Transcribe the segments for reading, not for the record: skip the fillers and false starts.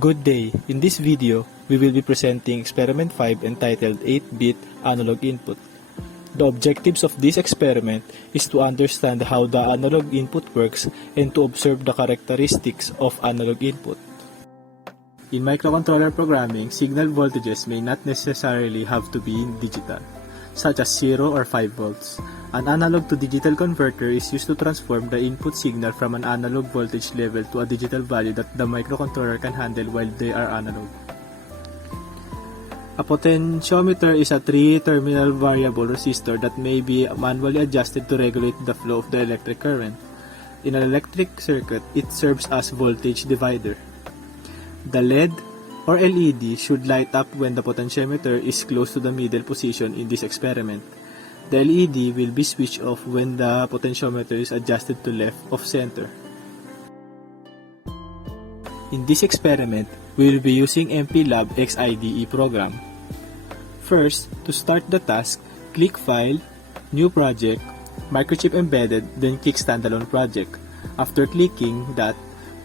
Good day! In this video, we will be presenting Experiment 5 entitled 8-bit analog input. The objectives of this experiment is to understand how the analog input works and to observe the characteristics of analog input. In microcontroller programming, signal voltages may not necessarily have to be digital, such as 0 or 5 volts. An analog to digital converter is used to transform the input signal from an analog voltage level to a digital value that the microcontroller can handle while they are analog. A potentiometer is a 3-terminal variable resistor that may be manually adjusted to regulate the flow of the electric current. In an electric circuit, it serves as voltage divider. The LED or LED should light up when the potentiometer is close to the middle position in this experiment. The LED will be switched off when the potentiometer is adjusted to left of center. In this experiment, we will be using MPLAB XIDE program. First, to start the task, click File, New Project, Microchip Embedded, then click Standalone Project. After clicking that,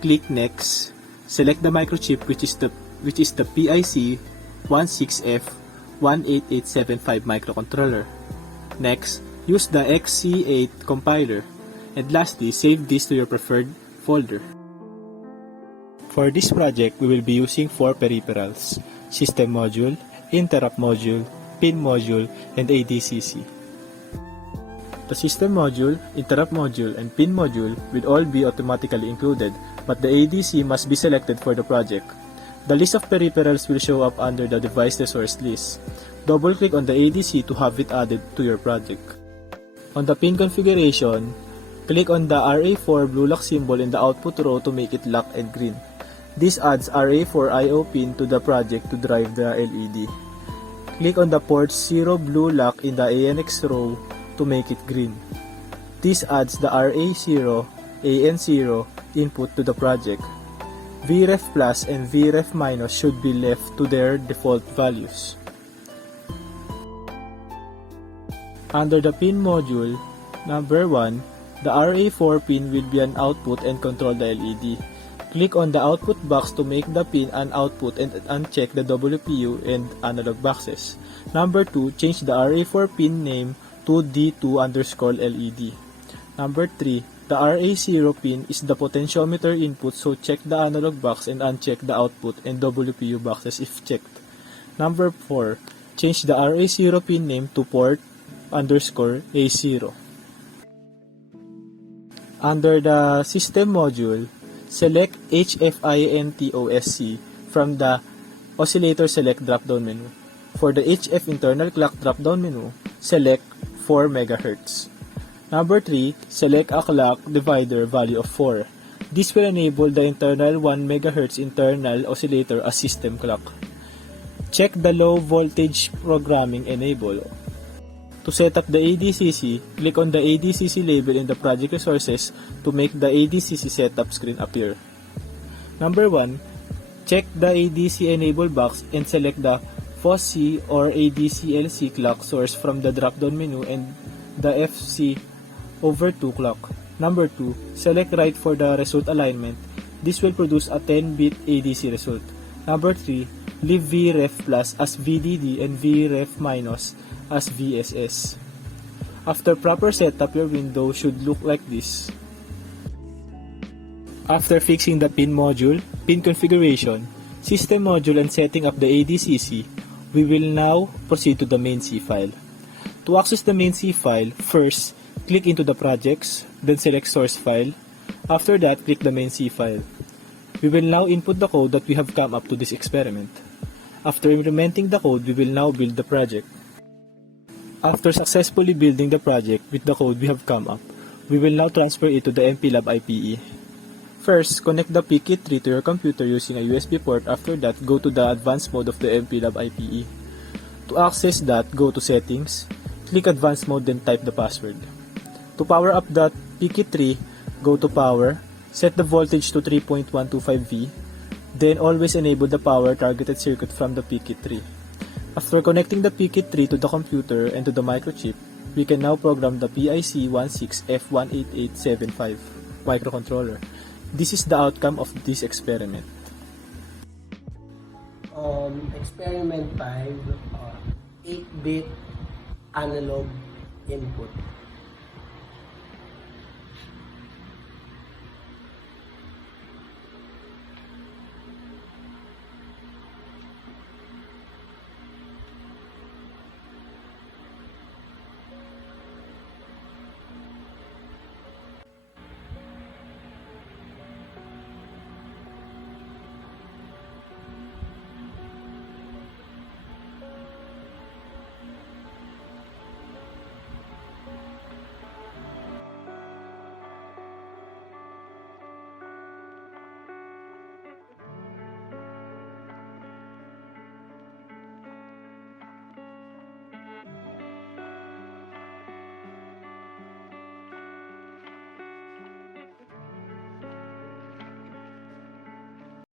click Next. Select the microchip which is the PIC 16F18875 microcontroller. Next, use the XC8 compiler. And lastly, save this to your preferred folder. For this project, we will be using 4 peripherals: system module, interrupt module, pin module, and ADCC. The system module, interrupt module, and pin module will all be automatically included, but the ADC must be selected for the project. The list of peripherals will show up under the device resource list. Double-click on the ADC to have it added to your project. On the pin configuration, click on the RA4 blue lock symbol in the output row to make it lock and green. This adds RA4 IO pin to the project to drive the LED. Click on the port 0 blue lock in the ANX row to make it green. This adds the RA0, AN0 input to the project. VREF plus and VREF minus should be left to their default values. Under the pin module, number 1, the RA4 pin will be an output and control the LED. Click on the output box to make the pin an output and uncheck the WPU and analog boxes. Number 2, change the RA4 pin name to D2_LED. Number 3, the RA0 pin is the potentiometer input, so check the analog box and uncheck the output and WPU boxes if checked. Number 4, change the RA0 pin name to port_A0. Under the system module, select HFINTOSC from the oscillator select drop-down menu. For the HF internal clock drop-down menu, select 4 MHz. Number 3, select a clock divider value of 4. This will enable the internal 1 MHz internal oscillator as system clock. Check the low voltage programming enable. To set up the ADCC, click on the ADCC label in the project resources to make the ADCC setup screen appear. Number 1, check the ADC enable box and select the FOSC or ADCLC clock source from the drop-down menu and the FC/2 clock. Number 2, select right for the result alignment. This will produce a 10-bit ADC result. Number 3, leave VREF plus as VDD and VREF minus as VSS. After proper setup, your window should look like this. After fixing the pin module, pin configuration, system module, and setting up the ADCC, we will now proceed to the main C file. To access the main C file, first, click into the projects, then select source file. After that, click the main C file. We will now input the code that we have come up to this experiment. After implementing the code, we will now build the project. After successfully building the project with the code we have come up, we will now transfer it to the MPLAB IPE. First, connect the PKit3 to your computer using a USB port. After that, go to the advanced mode of the MPLAB IPE. To access that, go to Settings, click Advanced Mode, then type the password. To power up the PKit3, go to Power, set the voltage to 3.125V, then always enable the power targeted circuit from the PKit3. After connecting the PKit3 to the computer and to the microchip, we can now program the PIC 16F18875 microcontroller. This is the outcome of this experiment. experiment 5, 8-bit analog input.